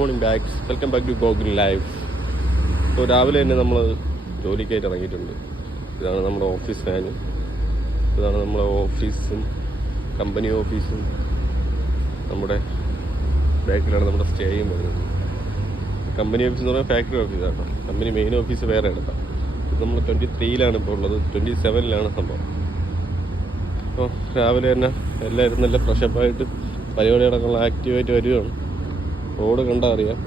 Morning ബാക്സ്, welcome back to Goggle live. ഇപ്പോൾ രാവിലെ തന്നെ നമ്മൾ ജോലിക്കായിട്ട് ഇറങ്ങിയിട്ടുണ്ട്. ഇതാണ് നമ്മുടെ ഓഫീസ് വാന്, ഇതാണ് നമ്മുടെ ഓഫീസും കമ്പനി ഓഫീസും. നമ്മുടെ ബാക്കിലാണ് നമ്മുടെ സ്റ്റേയും വരുന്നത്. കമ്പനി ഓഫീസ് എന്ന് പറഞ്ഞാൽ ഫാക്ടറി ഓഫീസാണ്. കമ്പനി മെയിൻ ഓഫീസ് വേറെ എടുക്കാം. ഇത് നമ്മൾ 23-ലാണ് ഇപ്പോൾ ഉള്ളത്, 27-ലാണ് സംഭവം. അപ്പോൾ രാവിലെ തന്നെ എല്ലാവരും നല്ല ഫ്രഷപ്പായിട്ട് പരിപാടി അടക്കമുള്ള ആക്റ്റീവായിട്ട് വരികയാണ്. റോഡ് കണ്ടാൽ അറിയാം,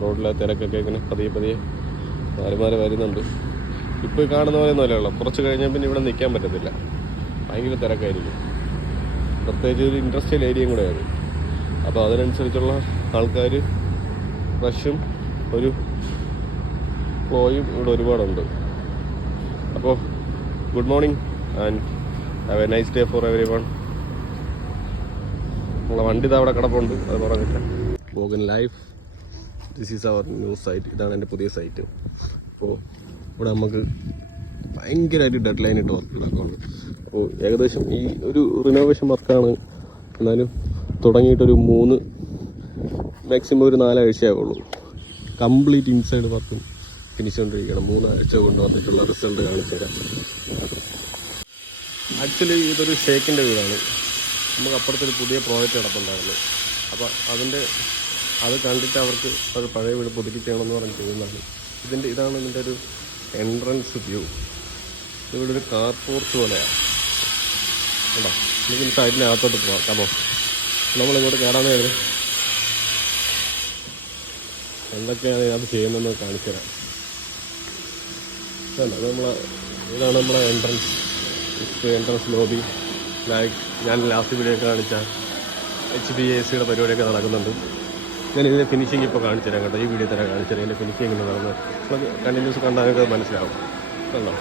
റോഡിലെ തിരക്കൊക്കെ ഇങ്ങനെ പതിയെ മാറി വരുന്നുണ്ട്. ഇപ്പോൾ കാണുന്ന പോലെ ഒന്നുമല്ല, കുറച്ച് കഴിഞ്ഞാൽ പിന്നെ ഇവിടെ നിൽക്കാൻ പറ്റത്തില്ല, ഭയങ്കര തിരക്കായിരിക്കും. പ്രത്യേകിച്ച് ഒരു ഇൻഡസ്ട്രിയൽ ഏരിയയും കൂടെയാണ്. അപ്പോൾ അതിനനുസരിച്ചുള്ള ആൾക്കാർ റഷും ഒരു ഫ്ലോയും ഇവിടെ ഒരുപാടുണ്ട്. അപ്പോൾ good morning and have a nice day for everyone. നമ്മളെ വണ്ടി അവിടെ കിടപ്പുണ്ട്, അത് പറഞ്ഞിട്ട് Goggle life. This is our new site. ഇതാണ് എൻ്റെ പുതിയ സൈറ്റ്. അപ്പോൾ ഇവിടെ നമുക്ക് ഭയങ്കരമായിട്ട് ഡെഡ് ലൈൻ ഇട്ട് വർക്ക് ഉണ്ടാക്കുന്നുണ്ട്. അപ്പോൾ ഏകദേശം ഈ ഒരു റിനോവേഷൻ വർക്കാണ്, എന്നാലും തുടങ്ങിയിട്ടൊരു 3 മാക്സിമം ഒരു 4 ആഴ്ചയാകുള്ളൂ. കംപ്ലീറ്റ് ഇൻസൈഡ് വർക്കും ഫിനിഷ് കൊണ്ടിരിക്കണം. 3 ആഴ്ച കൊണ്ട് വന്നിട്ടുള്ള റിസൾട്ട് കാണിച്ചു തരാം. ആക്ച്വലി ഇതൊരു ഷേക്കിൻ്റെ വീടാണ്. നമുക്ക് അപ്പുറത്തൊരു പുതിയ പ്രോജക്റ്റ് കിടപ്പുണ്ടായിരുന്നു. അപ്പോൾ അത് കണ്ടിട്ട് അവർക്ക് അത് പഴയ വീട് പുതുക്കി ചെയ്യണമെന്ന് പറഞ്ഞ് ചെയ്യുന്നതാണ്. ഇതാണ് ഇതിൻ്റെ ഒരു എൻട്രൻസ് വ്യൂ. ഇവിടെ ഒരു കാർ പോർച്ച് പോലെയാണ് കേട്ടോ. നമുക്ക് സൈഡിനകത്തോട്ട് പോകാം. അപ്പോൾ നമ്മളിങ്ങോട്ട് കയറാൻ നേരം എന്തൊക്കെയാണ് അത് ചെയ്യുന്നതെന്ന് കാണിച്ചു തരാം. ഇതാണ് നമ്മളെ എൻട്രൻസ് ലോബി. ലൈക്ക് ഞാൻ ലാസ്റ്റ് വീഡിയോ കാണിച്ച HVACയുടെ പരിപാടിയൊക്കെ നടക്കുന്നുണ്ട്. ഞാനിതിൻ്റെ ഫിനിഷിങ് ഇപ്പോൾ കാണിച്ചു തരാം കേട്ടോ. ഈ വീഡിയോ തരാൻ കാണിച്ചു തരാം ഇതിൻ്റെ ഫിനിഷിങ് ഇങ്ങനെ നടന്നത്. നമുക്ക് കണ്ടിന്യൂസ് കണ്ടാൽ അത് മനസ്സിലാവും കണ്ടോ.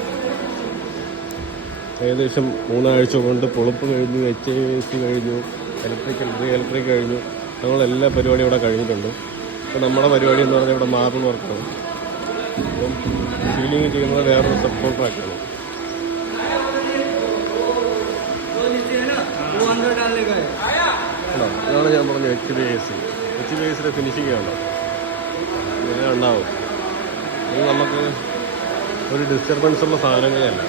ഏകദേശം 3 ആഴ്ച കൊണ്ട് പൊളുപ്പ് കഴിഞ്ഞു, HVAC കഴിഞ്ഞു, ഇലക്ട്രിക് കഴിഞ്ഞു. നമ്മളെല്ലാ പരിപാടിയും ഇവിടെ കഴിഞ്ഞിട്ടുണ്ട്. അപ്പോൾ നമ്മുടെ പരിപാടി എന്ന് പറഞ്ഞാൽ ഇവിടെ മാർബിൾ വർക്കാണ്. അപ്പം സീലിംഗ് ചെയ്യുന്നത് വേറൊരു സബ് കോൺട്രാക്റ്റാണ്. ഇതാണ് ഞാൻ പറഞ്ഞ HVACയുടെ ഫിനിഷിംഗ് ആണ്. ഇങ്ങനെ ഉണ്ടാവും. ഇത് നമുക്ക് ഒരു ഡിസ്റ്റർബൻസ് ഉള്ള സാധനങ്ങളല്ല,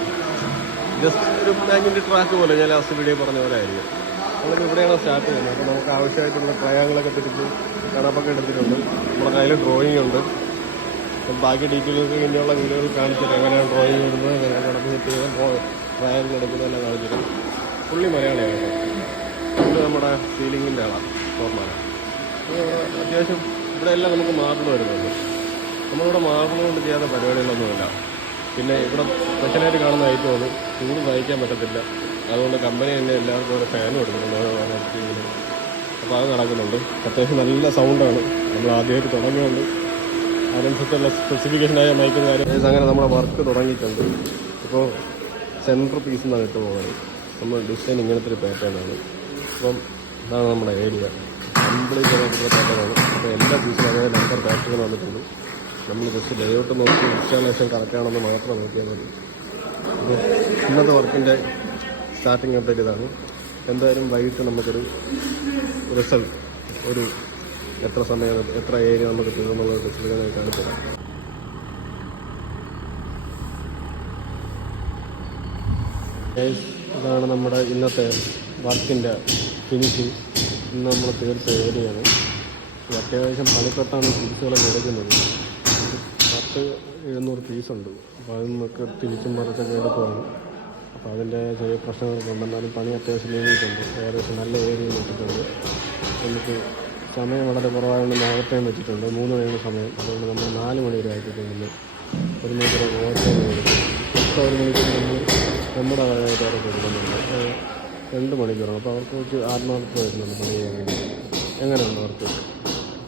ജസ്റ്റ് ഒരു ബാങ്കിൻ്റെ ട്രാക്ക് പോലെ ഞാൻ ലാസ്റ്റ് വീഡിയോ പറഞ്ഞ പോലെ ആയിരിക്കും. നമ്മൾ ഇവിടെയാണ് സ്റ്റാർട്ട് ചെയ്യുന്നത്. അപ്പോൾ നമുക്ക് ആവശ്യമായിട്ടുള്ള ട്രയാങ്കിളൊക്കെ തിരിച്ച് കണപ്പൊക്കെ എടുത്തിട്ടുണ്ട്. നമ്മുടെ കയ്യിൽ ഡ്രോയിങ് ഉണ്ട്. ബാക്കി ഡീറ്റെയിൽസ് ഇനിയുള്ള വീഡിയോകൾ കാണിച്ചിട്ട് എങ്ങനെയാണ് ഡ്രോയിങ് ഇടുന്നത്, എങ്ങനെ കണക്ക് സെറ്റ് ചെയ്ത് ട്രയാങ്കിൾ എടുക്കുന്നതെല്ലാം കാണിച്ചിട്ട്. പുള്ളി മലയാളിയാണ്. ഇത് നമ്മുടെ സീലിങ്ങിൻ്റെ ആളാണ്, ഫോർമാനാണ്. അത്യാവശ്യം ഇവിടെ എല്ലാം നമുക്ക് മാർബിൾ വരുന്നുണ്ട്. നമ്മളിവിടെ മാർബിൾ കൊണ്ട് ചെയ്യാത്ത പരിപാടികളൊന്നുമില്ല. പിന്നെ ഇവിടെ സ്പെഷ്യലായിട്ട് കാണുന്ന ഐറ്റമാണ് ചൂട് സഹിക്കാൻ പറ്റത്തില്ല. അതുകൊണ്ട് കമ്പനി തന്നെ എല്ലാവർക്കും ഒരു ഫാനും എടുക്കുന്നുണ്ട് ഓരോ ടീമിൽ. അപ്പോൾ അത് നടക്കുന്നുണ്ട്. അത്യാവശ്യം നല്ല സൗണ്ടാണ്. നമ്മൾ ആദ്യമായിട്ട് തുടങ്ങിയുണ്ട്. അതിനനുസരിച്ചുള്ള സ്പെസിഫിക്കേഷനായ മൈക്കും കാര്യം അങ്ങനെ നമ്മുടെ വർക്ക് തുടങ്ങിയിട്ടുണ്ട്. ഇപ്പോൾ സെൻട്രൽ പീസ് എന്നാണ് ഇട്ട് പോകുന്നത്. നമ്മൾ ഡിസൈൻ ഇങ്ങനത്തെ ഒരു പാറ്റേണാണ്. അപ്പം ഇതാണ് നമ്മുടെ ഏരിയ, കംപ്ലീറ്റ് ആയിട്ടുള്ള പാറ്റേണാണ്. അപ്പോൾ എല്ലാ പീസിലും അതേ നമ്പർ പാറ്റേൺ വന്നിട്ടുണ്ട്. നമ്മൾ ജസ്റ്റ് ലേഔട്ട് നോക്കി ഇൻസ്റ്റാളേഷൻ കറക്റ്റാണെന്ന് മാത്രം നോക്കിയാൽ മതി. അപ്പോൾ ഇന്നത്തെ വർക്കിൻ്റെ സ്റ്റാർട്ടിങ് അപ്ഡേറ്റ് ഇതാണ്. എന്തായാലും വൈകിട്ട് നമുക്കൊരു റിസൾട്ട്, ഒരു എത്ര സമയം എത്ര ഏരിയ നമുക്ക് തീർന്നുള്ള റിസൾട്ട് കാണിച്ചു തരാം. ഇതാണ് നമ്മുടെ ഇന്നത്തെ വർക്കിൻ്റെ ഫിനിഷിങ്. ഇന്ന് നമ്മൾ തീർച്ച ഏരിയയാണ്. അത്യാവശ്യം പണിപ്പെട്ടാണ് പീസുകളൊക്കെ എടുക്കുന്നത്. 1000-700 പീസുണ്ട്. അപ്പോൾ അതിൽ നിന്നൊക്കെ തിരിച്ചും മറിച്ചൊക്കെ എടുക്കുകയാണ്. അപ്പോൾ അതിൻ്റെ ചെറിയ പ്രശ്നങ്ങളൊക്കെ ഉണ്ടെന്നാലും പണി അത്യാവശ്യം നീങ്ങിയിട്ടുണ്ട്. ഏകദേശം നല്ല ഏരിയ വെച്ചിട്ടുണ്ട്. നമുക്ക് സമയം വളരെ കുറവായതുകൊണ്ട് ഓവർടൈം വെച്ചിട്ടുണ്ട്. 3 മണിയാണ് സമയം. അതുകൊണ്ട് നമ്മൾ 4 മണി വരെ ആക്കിയിട്ടുണ്ട്. 1 മണിക്കൂർ ഓവർടൈം കൊടുക്കും. ഇപ്പോൾ 1 മണിക്കൂർ നമ്മൾ നമ്മുടെ ആയിട്ട് അവർക്ക് കൊടുക്കുന്നുണ്ട്. 2 മണിക്കൂറാണ്. അപ്പോൾ അവർക്ക് വെച്ച് ആത്മാർത്ഥ വരുന്നുണ്ട് പണി ചെയ്യാൻ വേണ്ടി. എങ്ങനെയുണ്ട് അവർക്ക്?